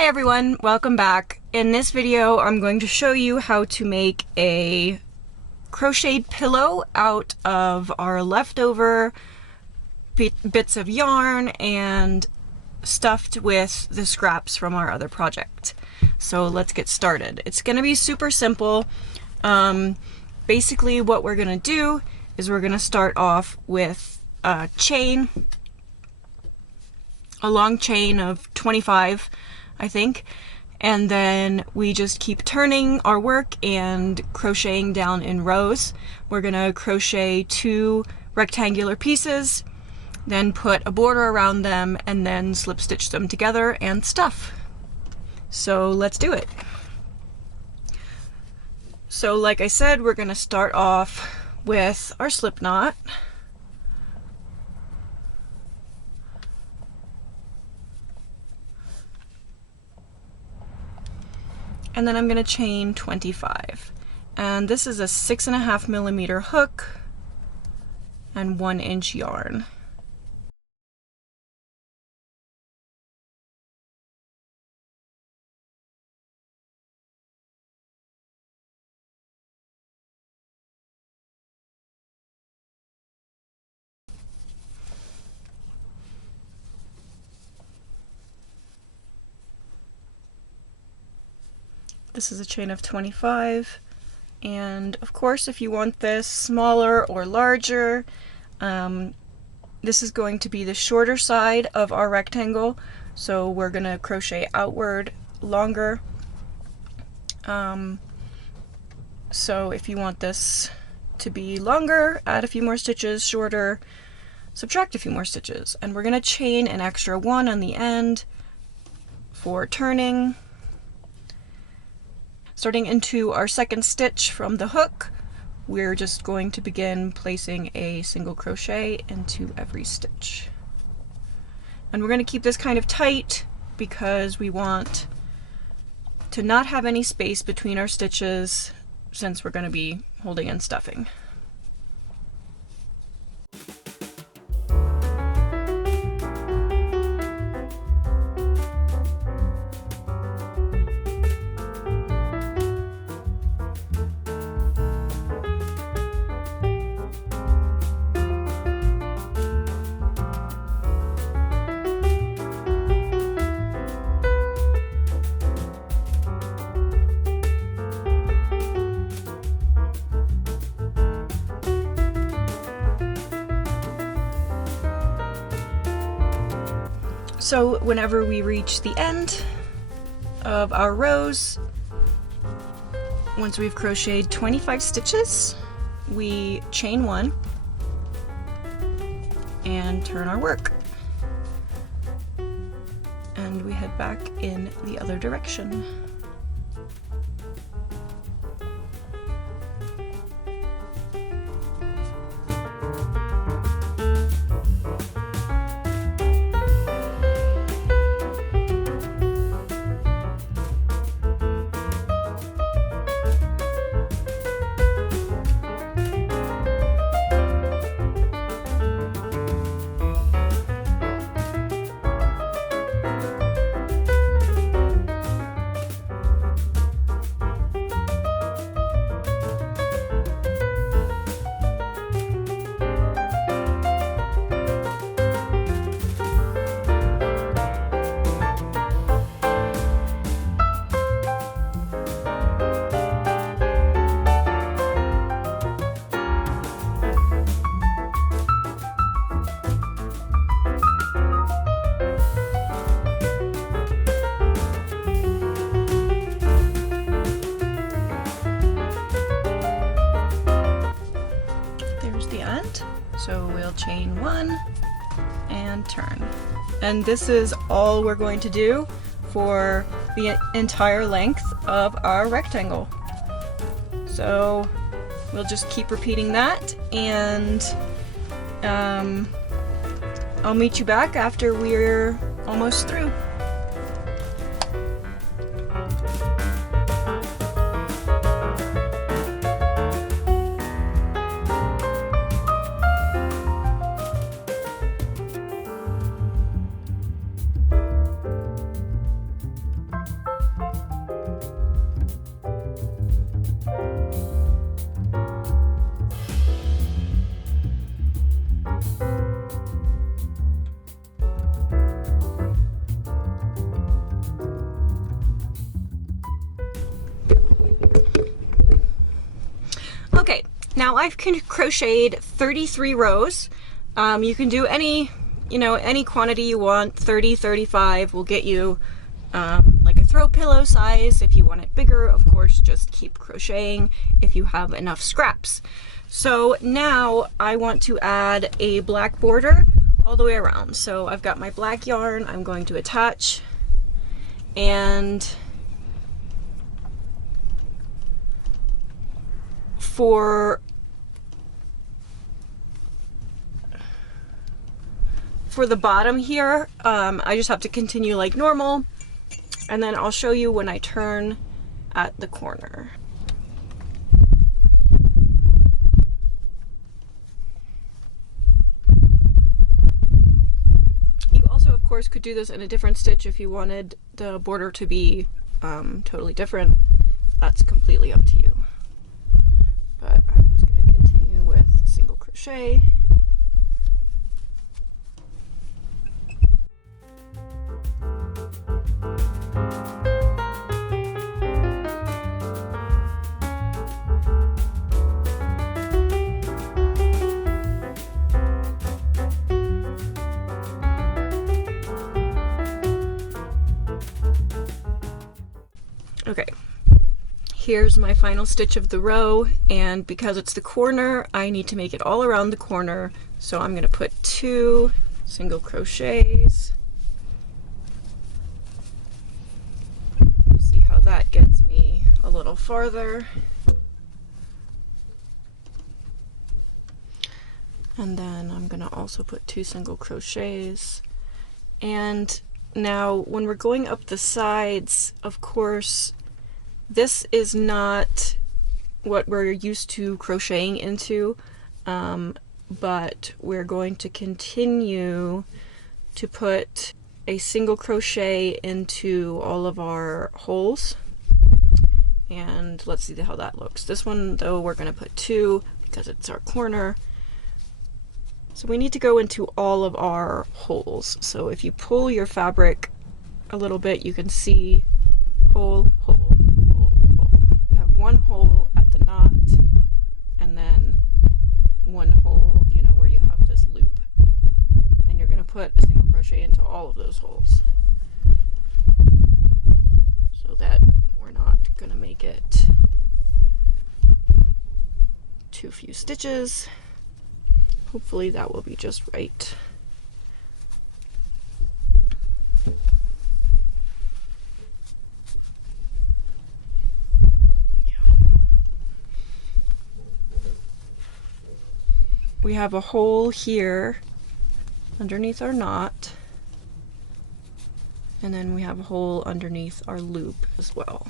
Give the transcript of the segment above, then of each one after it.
Hi everyone, welcome back. In this video I'm going to show you how to make a crocheted pillow out of our leftover bits of yarn and stuffed with the scraps from our other project. So let's get started. It's going to be super simple. Basically what we're going to do is we're going to start off with a long chain of 25, I think, and then we just keep turning our work and crocheting down in rows. We're gonna crochet 2 rectangular pieces, then put a border around them, and then slip stitch them together and stuff. So let's do it. So like I said, we're gonna start off with our slip knot. And then I'm going to chain 25. And this is a 6.5 millimeter hook and 1 inch yarn. This is a chain of 25, and of course if you want this smaller or larger, this is going to be the shorter side of our rectangle, so we're going to crochet outward longer. So if you want this to be longer, add a few more stitches, shorter, subtract a few more stitches, and we're going to chain an extra 1 on the end for turning. Starting into our second stitch from the hook, we're just going to begin placing a single crochet into every stitch. And we're going to keep this kind of tight because we want to not have any space between our stitches since we're going to be holding and stuffing. So whenever we reach the end of our rows, once we've crocheted 25 stitches, we chain 1 and turn our work. And we head back in the other direction. So we'll chain 1 and turn. And this is all we're going to do for the entire length of our rectangle. So we'll just keep repeating that, and I'll meet you back after we're almost through. Now I've crocheted 33 rows. You can do any, any quantity you want. 30, 35 will get you like a throw pillow size. If you want it bigger, of course, just keep crocheting if you have enough scraps. So now I want to add a black border all the way around. So I've got my black yarn I'm going to attach, and for the bottom here, I just have to continue like normal, and then I'll show you when I turn at the corner. You also, of course, could do this in a different stitch if you wanted the border to be totally different. That's completely up to you. But I'm just going to continue with single crochet. Okay, here's my final stitch of the row, and because it's the corner, I need to make it all around the corner, so I'm going to put 2 single crochets. See how that gets me a little farther. And then I'm going to also put 2 single crochets. And now when we're going up the sides, of course, this is not what we're used to crocheting into, but we're going to continue to put a single crochet into all of our holes. And let's see how that looks. This one, though, we're going to put 2 because it's our corner. So we need to go into all of our holes. So if you pull your fabric a little bit, you can see hole, hole, hole, hole. You have one hole at the knot, and then one hole, where you have this loop. And you're going to put a single crochet into all of those holes, so that we're not going to make it too few stitches. Hopefully that will be just right. We have a hole here underneath our knot, and then we have a hole underneath our loop as well.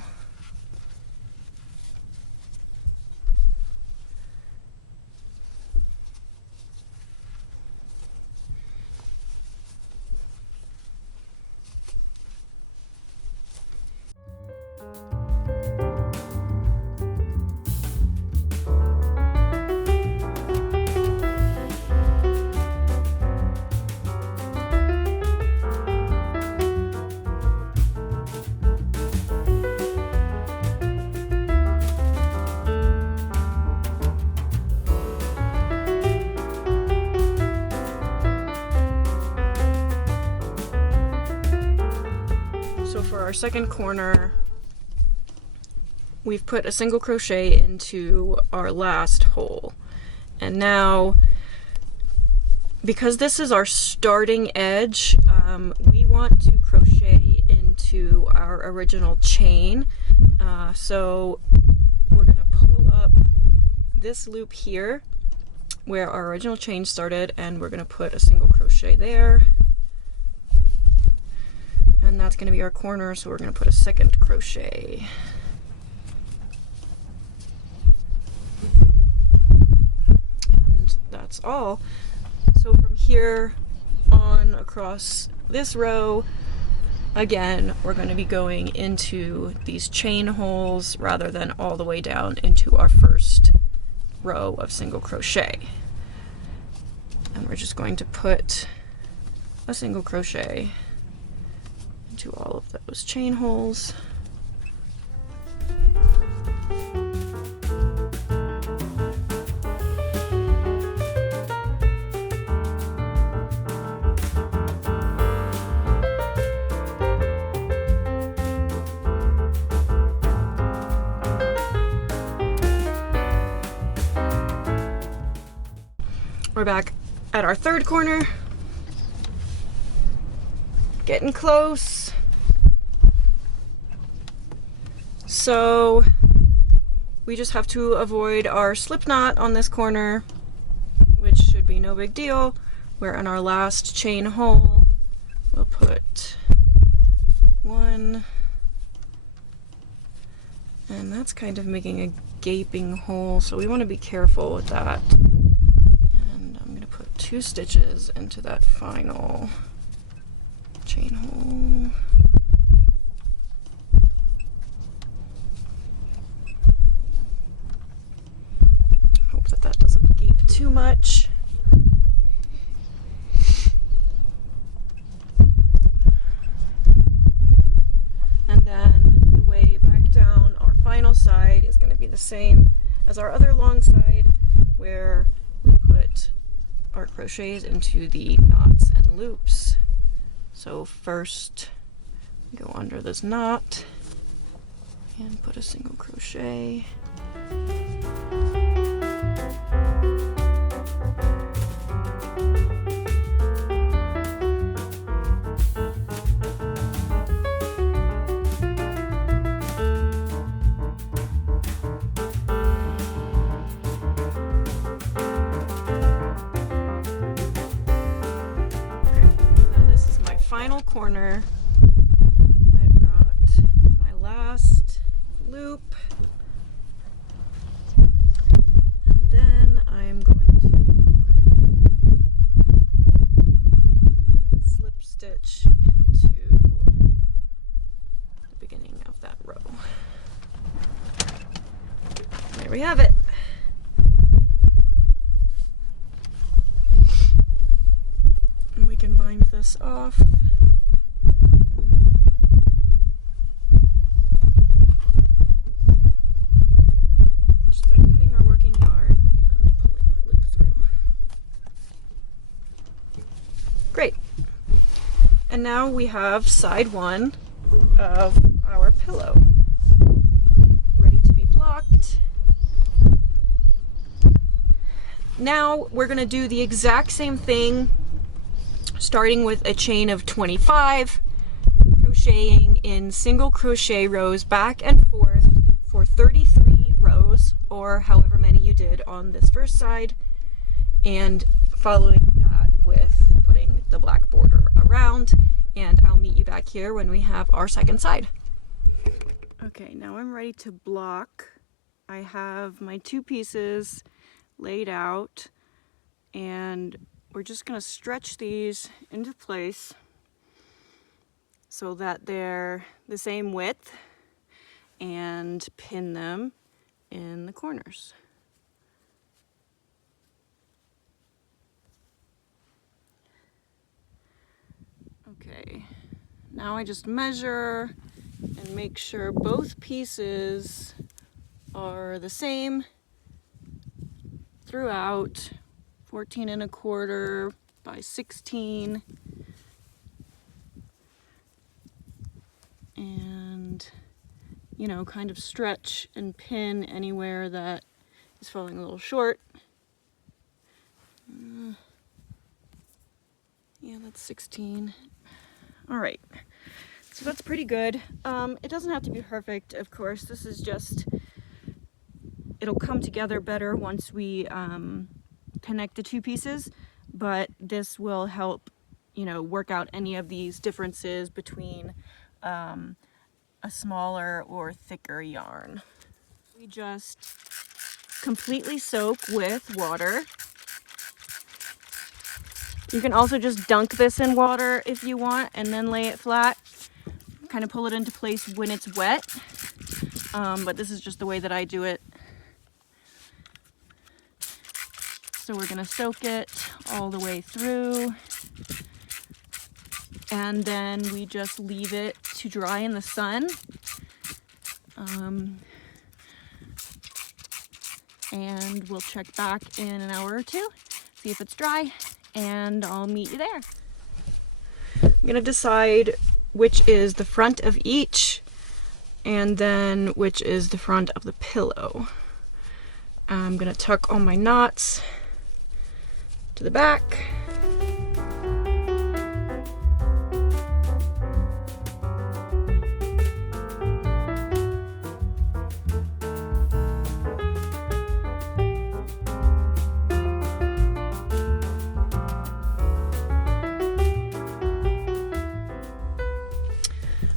Our second corner, we've put a single crochet into our last hole, and now because this is our starting edge, we want to crochet into our original chain, so we're going to pull up this loop here where our original chain started, and we're going to put a single crochet there. And that's going to be our corner, so we're going to put a second crochet. And that's all. So from here on across this row, again, we're going to be going into these chain holes rather than all the way down into our first row of single crochet. And we're just going to put a single crochet into all of those chain holes. We're back at our third corner. Getting close. So we just have to avoid our slip knot on this corner, which should be no big deal. We're in our last chain hole. We'll put one, and that's kind of making a gaping hole, so we want to be careful with that. And I'm going to put 2 stitches into that final chain hole. Hope that that doesn't gape too much. And then the way back down our final side is going to be the same as our other long side, where we put our crochets into the knots and loops. So first go under this knot and put a single crochet. Final corner. I've got my last loop, and then I'm going to slip stitch into the beginning of that row. There we have it. And we can bind this off. Great. And now we have side 1 of our pillow ready to be blocked. Now we're going to do the exact same thing, starting with a chain of 25, crocheting in single crochet rows back and forth for 33 rows, or however many you did on this first side, and following that with putting the black border around, and I'll meet you back here when we have our second side. Okay, now I'm ready to block. I have my 2 pieces laid out, and we're just going to stretch these into place so that they're the same width, and pin them in the corners. Okay, now I just measure and make sure both pieces are the same throughout. 14 1/4 by 16, and you know, kind of stretch and pin anywhere that is falling a little short. Yeah, that's 16. All right, so that's pretty good. It doesn't have to be perfect, of course. This is just, it'll come together better once we connect the 2 pieces, but this will help, you know, work out any of these differences between a smaller or thicker yarn. We just completely soak with water. You can also just dunk this in water if you want, and then lay it flat. Kind of pull it into place when it's wet, but this is just the way that I do it. So we're gonna soak it all the way through, and then we just leave it to dry in the sun. And we'll check back in an hour or 2, see if it's dry, and I'll meet you there. I'm gonna decide which is the front of each, and then which is the front of the pillow. I'm gonna tuck all my knots to the back.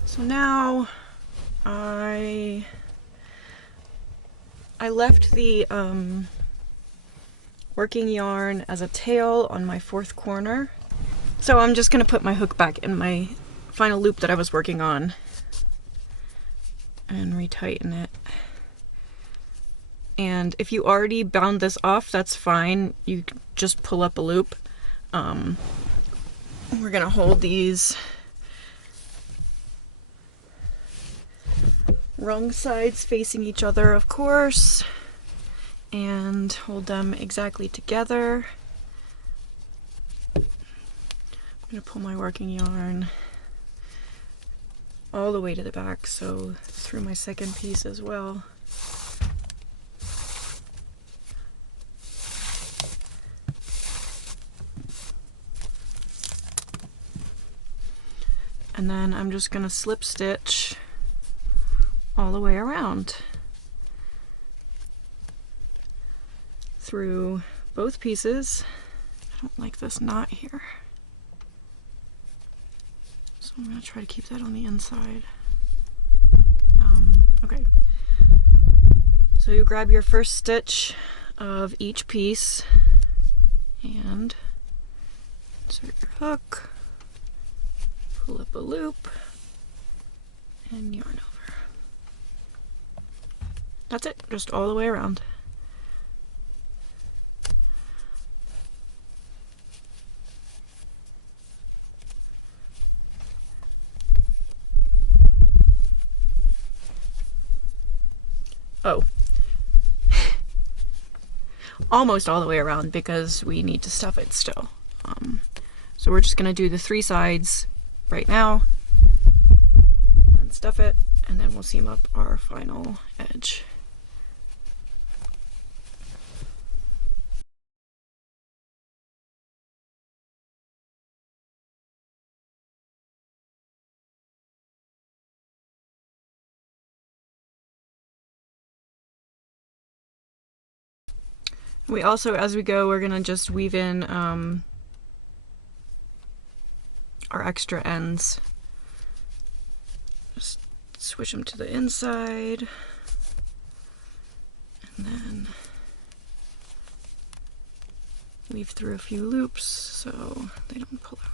So now I left the working yarn as a tail on my 4th corner. So I'm just gonna put my hook back in my final loop that I was working on and retighten it. And if you already bound this off, that's fine. You just pull up a loop. We're gonna hold these wrong sides facing each other, of course, and hold them exactly together. I'm gonna pull my working yarn all the way to the back, so through my 2nd piece as well. And then I'm just gonna slip stitch all the way around through both pieces. I don't like this knot here, so I'm going to try to keep that on the inside. Okay, so you grab your first stitch of each piece and insert your hook, pull up a loop, and yarn over. That's it, just all the way around. Oh. Almost all the way around because we need to stuff it still. So we're just going to do the 3 sides right now, and then stuff it, and then we'll seam up our final edge. We also, as we go, we're gonna just weave in our extra ends. Just switch them to the inside, and then weave through a few loops so they don't pull out.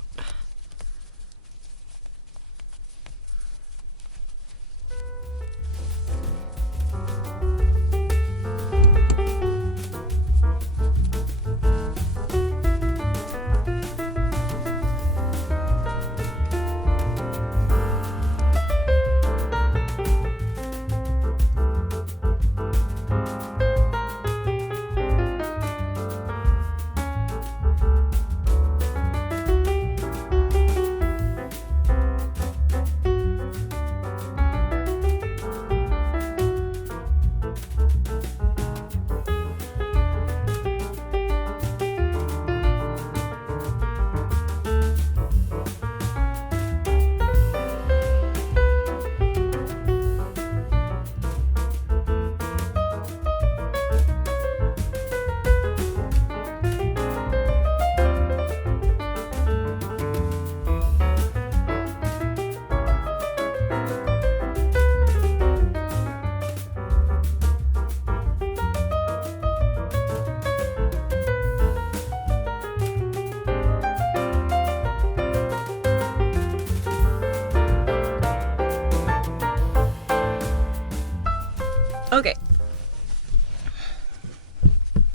Okay.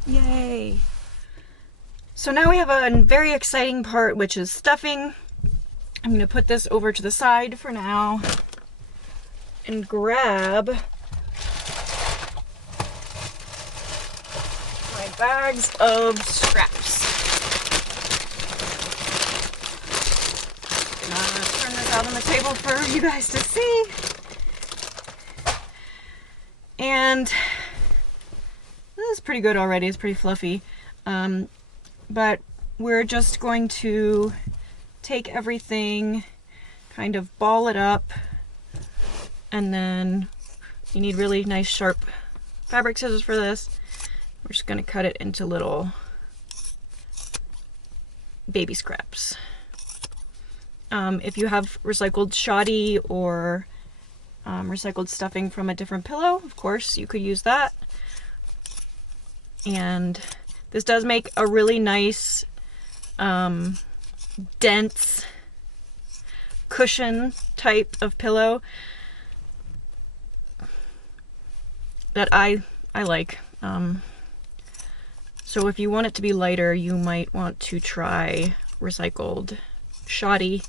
Yay. So now we have a very exciting part, which is stuffing. I'm going to put this over to the side for now and grab my bags of scraps. Turn this out on the table for you guys to see. And this is pretty good already. It's pretty fluffy. But we're just going to take everything, kind of ball it up, and then you need really nice sharp fabric scissors for this. We're just going to cut it into little baby scraps. If you have recycled shoddy or recycled stuffing from a different pillow, of course you could use that. And this does make a really nice dense cushion type of pillow that I like. So if you want it to be lighter, you might want to try recycled shoddy,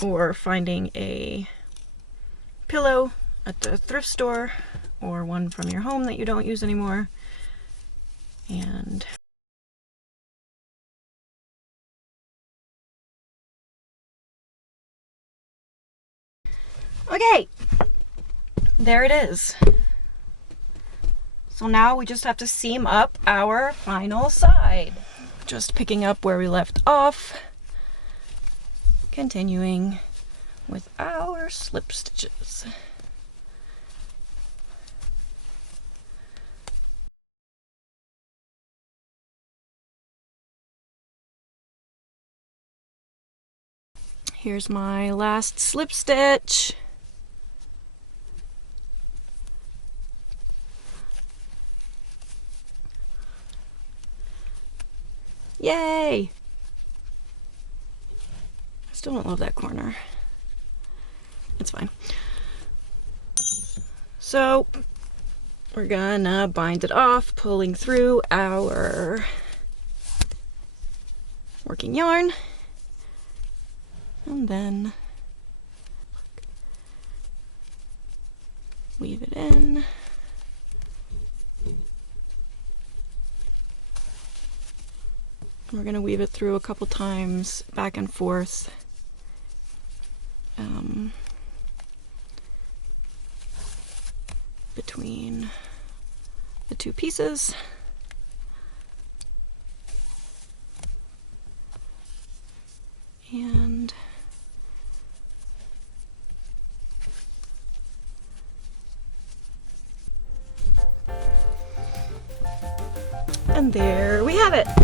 or finding a pillow at the thrift store, or one from your home that you don't use anymore. And okay, there it is. So now we just have to seam up our final side. Just picking up where we left off, continuing with our slip stitches. Here's my last slip stitch. Yay! I still don't love that corner. It's fine. So we're gonna bind it off, pulling through our working yarn, and then weave it in. We're going to weave it through a couple times back and forth between the two pieces. And there we have it.